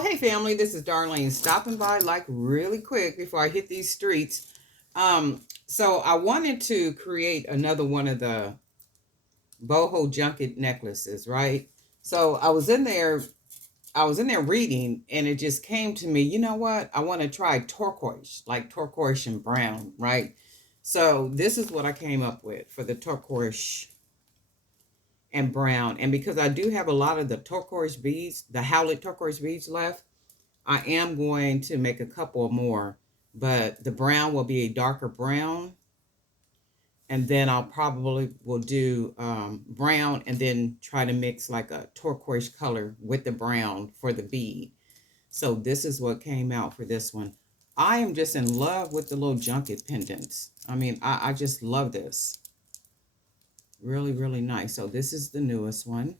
So, hey family, this is Darlene stopping by like really quick before I hit these streets. So I wanted to create another one of the boho junket necklaces, right? So I was in there reading, and it just came to me, you know what? I want to try turquoise, like turquoise and brown, right? So this is what I came up with for the turquoise and brown. And because I do have a lot of the turquoise beads, the howlet turquoise beads left, I am going to make a couple more, but the brown will be a darker brown, and then I'll probably will do brown, and then try to mix like a turquoise color with the brown for the bead. So this is what came out for this one. I am just in love with the little junket pendants. I mean, I just love this. Really, really nice. So this is the newest one.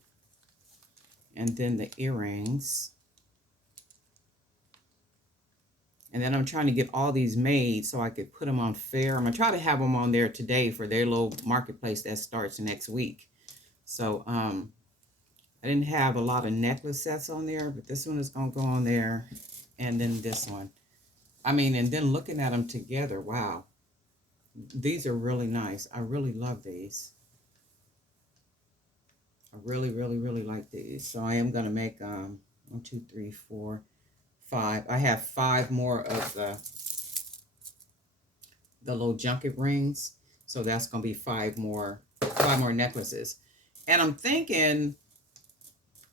And then the earrings. And then I'm trying to get all these made so I could put them on fair. I'm going to try to have them on there today for their little marketplace that starts next week. So I didn't have a lot of necklace sets on there, but this one is going to go on there. And then this one. I mean, and then looking at them together, wow. These are really nice. I really love these. I really, really, really like these. So I am going to make 1, 2, 3, 4, 5. I have 5 more of the little junket rings. So that's going to be 5 more necklaces. And I'm thinking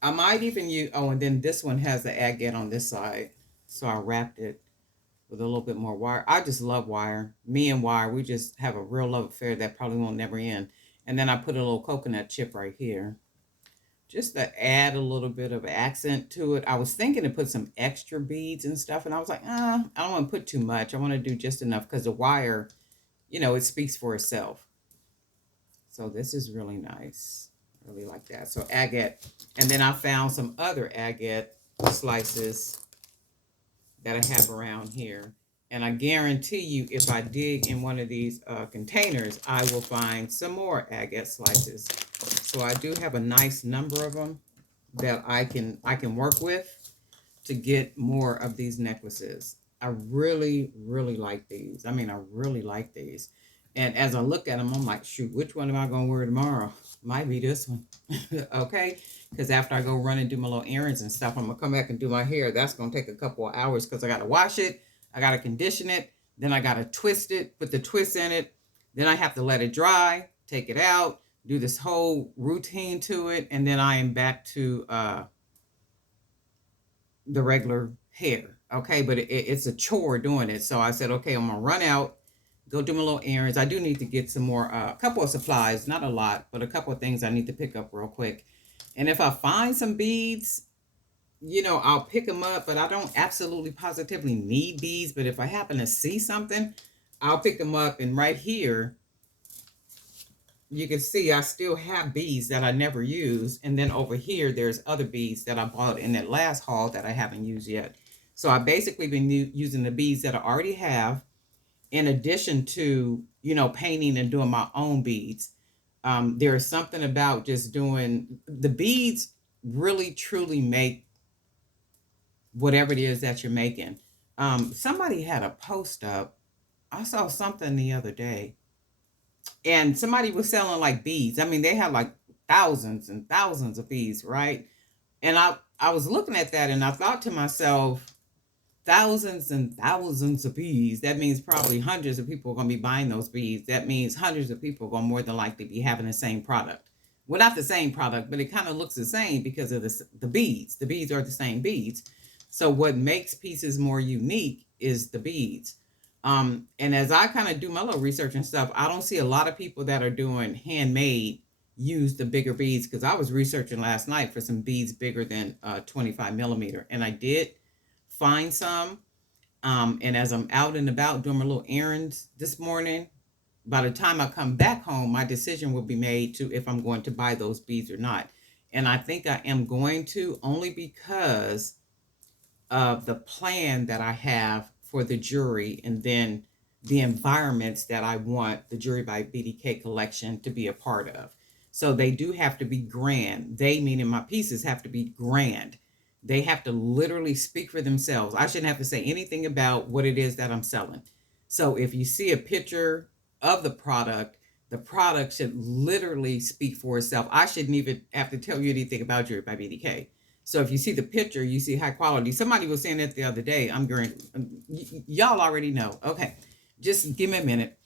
I might even use, oh, and then this one has the agate on this side. So I wrapped it with a little bit more wire. I just love wire. Me and wire, we just have a real love affair that probably won't never end. And then I put a little coconut chip right here, just to add a little bit of accent to it. I was thinking to put some extra beads and stuff, and I was like, I don't want to put too much. I want to do just enough because the wire, it speaks for itself. So this is really nice. I really like that. So agate. And then I found some other agate slices that I have around here. And I guarantee you, if I dig in one of these containers, I will find some more agate slices. So I do have a nice number of them that I can work with to get more of these necklaces. I really, really like these. I mean, I really like these. And as I look at them, I'm like, shoot, which one am I going to wear tomorrow? Might be this one. Okay? Because after I go run and do my little errands and stuff, I'm going to come back and do my hair. That's going to take a couple of hours because I got to wash it. I got to condition it. Then I got to twist it, put the twist in it. Then I have to let it dry, take it out, do this whole routine to it. And then I am back to the regular hair. Okay? But it's a chore doing it. So I said, okay, I'm going to run out, go do my little errands. I do need to get some more, a couple of supplies, not a lot, but a couple of things I need to pick up real quick. And if I find some beads, I'll pick them up, but I don't absolutely positively need beads. But if I happen to see something, I'll pick them up. And right here, you can see I still have beads that I never use. And then over here, there's other beads that I bought in that last haul that I haven't used yet. So I've basically been using the beads that I already have, in addition to, painting and doing my own beads. There is something about just doing the beads really truly make whatever it is that you're making. Somebody had a post up. I saw something the other day, and somebody was selling like beads. I mean, they had like thousands and thousands of beads, right? And I was looking at that, and I thought to myself, thousands and thousands of beads. That means probably hundreds of people are going to be buying those beads. That means hundreds of people are going to more than likely be having the same product. Well, not the same product, but it kind of looks the same because of the beads. The beads are the same beads. So what makes pieces more unique is the beads. And as I kind of do my little research and stuff, I don't see a lot of people that are doing handmade use the bigger beads, because I was researching last night for some beads bigger than 25 millimeter. And I did find some. And as I'm out and about doing my little errands this morning, by the time I come back home, my decision will be made to if I'm going to buy those beads or not. And I think I am going to, only because of the plan that I have for the jewelry, and then the environments that I want the Jewelry by BDK collection to be a part of. So they do have to be grand. They, meaning my pieces, have to be grand. They have to literally speak for themselves. I shouldn't have to say anything about what it is that I'm selling. So if you see a picture of the product should literally speak for itself. I shouldn't even have to tell you anything about Jewelry by BDK. So if you see the picture, you see high quality. Somebody was saying that the other day. I'm going, y'all already know. Okay, just give me a minute.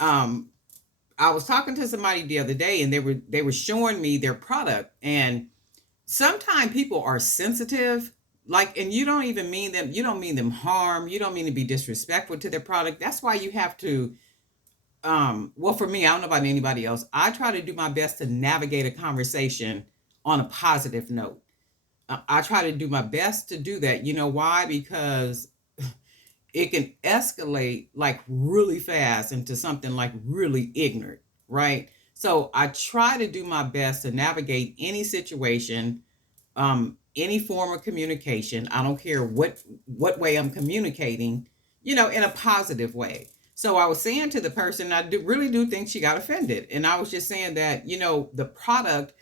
I was talking to somebody the other day, and they were showing me their product, and sometimes people are sensitive, like, and you don't even mean them, you don't mean them harm, you don't mean to be disrespectful to their product. That's why you have to, well, for me, I don't know about anybody else, I try to do my best to navigate a conversation on a positive note. I try to do my best to do that. You know why? Because it can escalate like really fast into something like really ignorant, right? So I try to do my best to navigate any situation, any form of communication. I don't care what way I'm communicating, in a positive way. So I was saying to the person, really do think she got offended, and I was just saying that the product,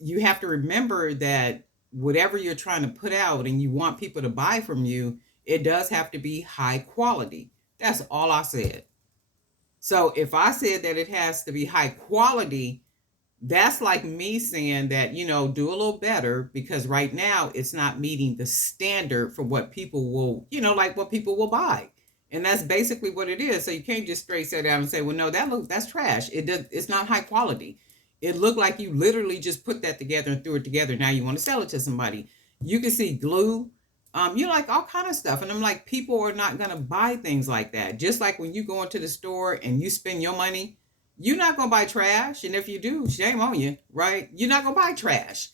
you have to remember that whatever you're trying to put out and you want people to buy from you, it does have to be high quality. That's all I said. So if I said that it has to be high quality, that's like me saying that, do a little better, because right now it's not meeting the standard for what people will, like what people will buy. And that's basically what it is. So you can't just straight sit down and say, well, no, that's trash. It's not high quality. It looked like you literally just put that together and threw it together. Now you want to sell it to somebody. You can see glue, like all kind of stuff. And I'm like, people are not going to buy things like that. Just like when you go into the store and you spend your money, you're not going to buy trash. And if you do, shame on you, right? You're not going to buy trash,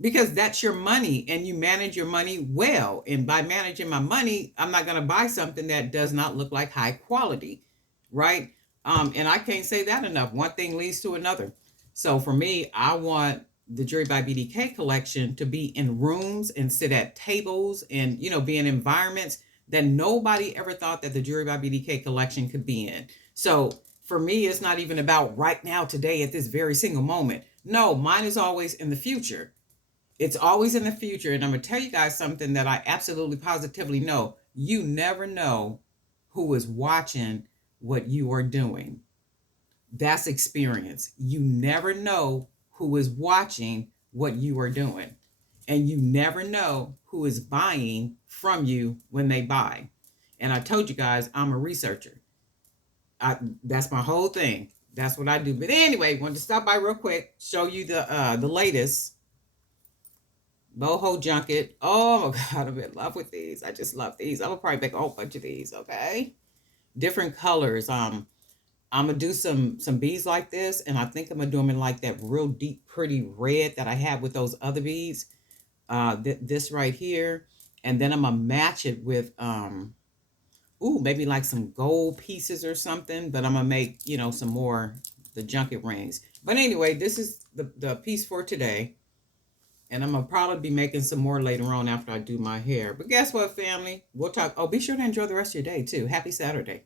because that's your money and you manage your money well. And by managing my money, I'm not going to buy something that does not look like high quality, right? And I can't say that enough. One thing leads to another. So for me, I want the Jewelry by BDK collection to be in rooms and sit at tables and, be in environments that nobody ever thought that the Jewelry by BDK collection could be in. So for me, it's not even about right now, today, at this very single moment. No, mine is always in the future. It's always in the future. And I'm going to tell you guys something that I absolutely positively know. You never know who is watching what you are doing. That's experience. You never know who is watching what you are doing. And you never know who is buying from you when they buy. And I told you guys, I'm a researcher. That's my whole thing. That's what I do. But anyway, wanted to stop by real quick, show you the latest boho junket. Oh my God, I'm in love with these. I just love these. I'm gonna probably make a whole bunch of these. Okay, different colors. I'm gonna do some beads like this, and I think I'm gonna do them in like that real deep, pretty red that I have with those other beads. This right here, and then I'm gonna match it with maybe like some gold pieces or something. But I'm gonna make some more the junket rings. But anyway, this is the piece for today. And I'm going to probably be making some more later on after I do my hair. But guess what, family? We'll talk. Oh, be sure to enjoy the rest of your day, too. Happy Saturday.